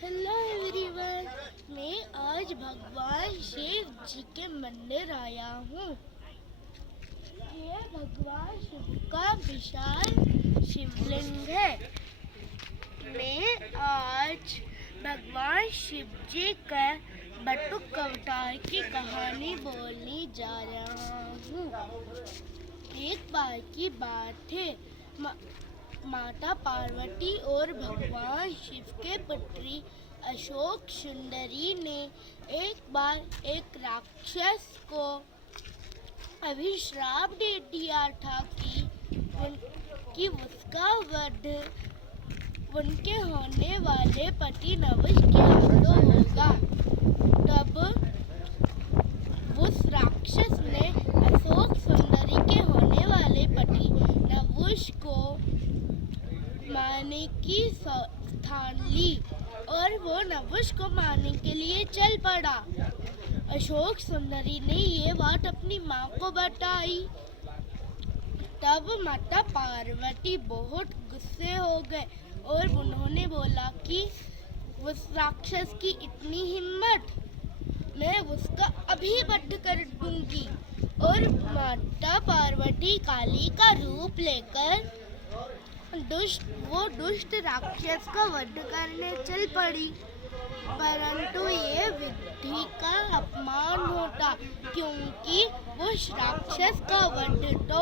Hello everyone. मैं आज भगवान शिव जी के मंदिर आया हूँ। ये भगवान शिव का विशाल शिवलिंग है। मैं आज भगवान शिव जी का बटुक अवतार की कहानी बोलने जा रहा हूँ। एक बार की बात है, माता पार्वती और भगवान शिव के पुत्री अशोक सुंदरी ने एक बार एक राक्षस को अभिश्राप दे दिया था कि उसका वध उनके होने वाले पति नवश के हाथों होगा। तब उस राक्षस ने अशोक सुंदरी के होने वाले पति नवश को मारने की ठान ली और वो नवश को मारने के लिए चल पड़ा। अशोक सुंदरी ने ये बात अपनी माँ को बताई। तब माता पार्वती बहुत गुस्से हो गए और उन्होंने बोला कि उस राक्षस की इतनी हिम्मत, मैं उसका अभी वध कर दूंगी। और माता पार्वती काली का रूप लेकर वो दुष्ट राक्षस को वध करने चल पड़ी। परंतु ये विधि का अपमान होता, क्योंकि उस राक्षस का वध तो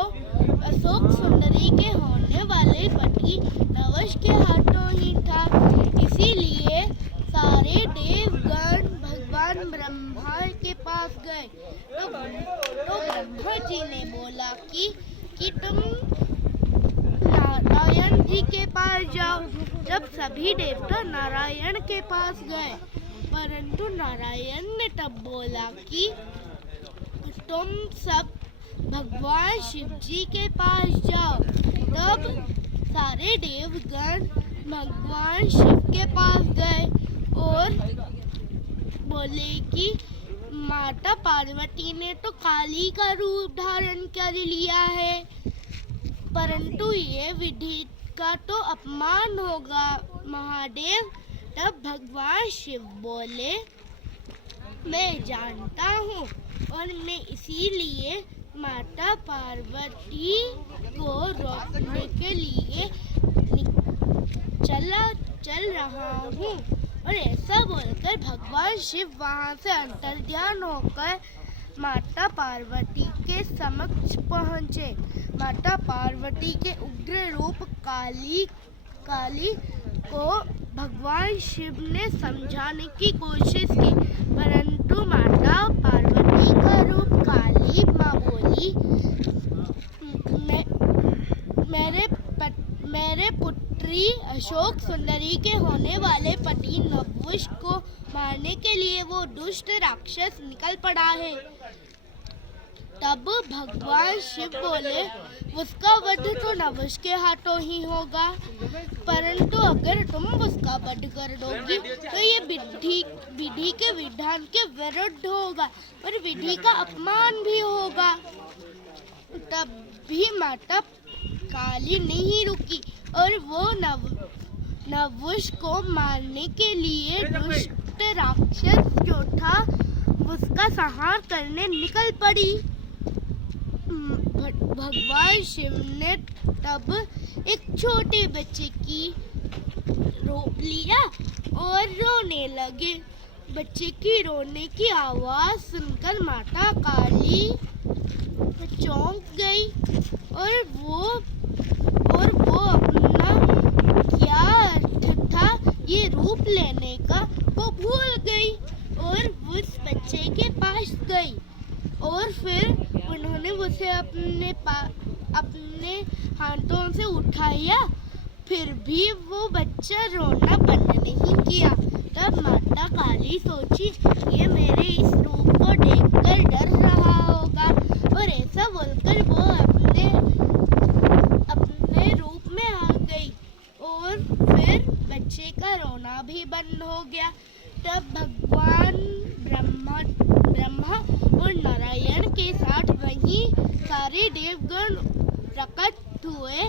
अशोक सुंदरी के होने वाले पति नवश के हाथों ही था। इसीलिए सारे देवगण भगवान ब्रह्मा के पास गए। तो ब्रह्मा जी ने बोला कि तुम नारायण जी के पास जाओ। जब सभी देवता नारायण के पास गए, परंतु नारायण ने तब बोला कि तुम सब भगवान शिव जी के पास जाओ। तब सारे देवगण भगवान शिव के पास गए और बोले कि माता पार्वती ने तो काली का रूप धारण कर लिया है, परंतु ये विधि का तो अपमान होगा महादेव। तब भगवान शिव बोले, मैं जानता हूँ और मैं इसीलिए माता पार्वती को रोकने के लिए चल रहा हूँ। और ऐसा बोलकर भगवान शिव वहाँ से अंतर्ध्यान होकर माता पार्वती के समक्ष पहुँचे। माता पार्वती के उग्र रूप काली को भगवान शिव ने समझाने की कोशिश की, परंतु माता पार्वती का रूप काली माँ बोली, मेरे पुत्री अशोक सुंदरी के होने वाले पति नवश को मारने के लिए वो दुष्ट राक्षस निकल पड़ा है। तब भगवान शिव बोले, उसका वध तो नवश के हाथों ही होगा, परंतु अगर तुम उसका वध कर दोगी तो ये विधि के विधान के विरुद्ध होगा और विधि का अपमान भी होगा। तब भी माता काली नहीं रुकी और वो नवश को मारने के लिए दुष्ट राक्षस जो था उसका संहार करने निकल पड़ी। भगवान शिव ने तब एक छोटे बच्चे की रूप लिया और रोने लगे। बच्चे की रोने की आवाज सुनकर माता काली चौंक गई और वो अपना क्या अर्थ था ये रूप लेने का वो भूल गई और उस बच्चे के पास गई और फिर उन्होंने उसे अपने हाथों से उठाया। फिर भी वो बच्चा रोना बंद नहीं किया। तब माता काली सोची, ये मेरे इस रूप को देखकर डर रहा होगा, और ऐसा बोलकर वो अपने रूप में आ गई और फिर बच्चे का रोना भी बंद हो गया। तब भगवान ब्रह्मा और नारायण के साथ वहीं सारे देवगण प्रकट हुए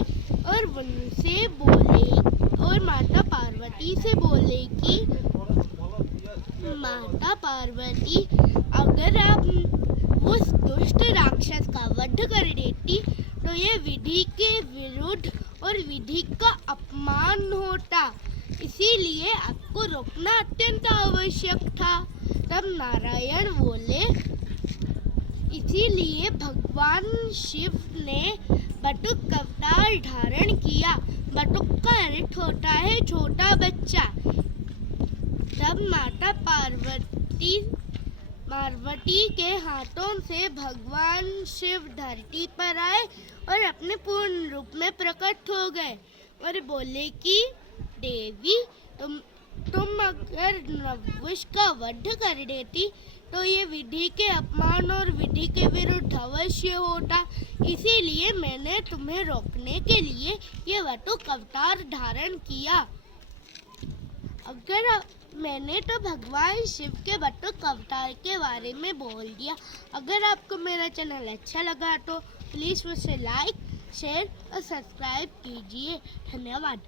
और उनसे बोले और माता पार्वती से बोले कि माता पार्वती, अगर आप उस दुष्ट राक्षस का वध कर देती तो ये विधि के विरुद्ध और विधि का अपमान होता, इसीलिए आपको रोकना अत्यंत आवश्यक था। तब नारायण बोले, इसीलिए भगवान शिव ने बटुक अवतार धारण किया। बटुक का अर्थ होता है छोटा बच्चा। तब माता पार्वती के हाथों से भगवान शिव धरती पर आए और अपने पूर्ण रूप में प्रकट हो गए और बोले कि देवी, तुम अगर नवुष का वध कर देती तो ये विधि के अपमान और विधि के विरुद्ध अवश्य होता, इसीलिए मैंने तुम्हें रोकने के लिए ये बटुक अवतार धारण किया। अगर मैंने तो भगवान शिव के बटुक अवतार के बारे में बोल दिया। अगर आपको मेरा चैनल अच्छा लगा तो प्लीज़ मुझे लाइक, शेयर और सब्सक्राइब कीजिए। धन्यवाद।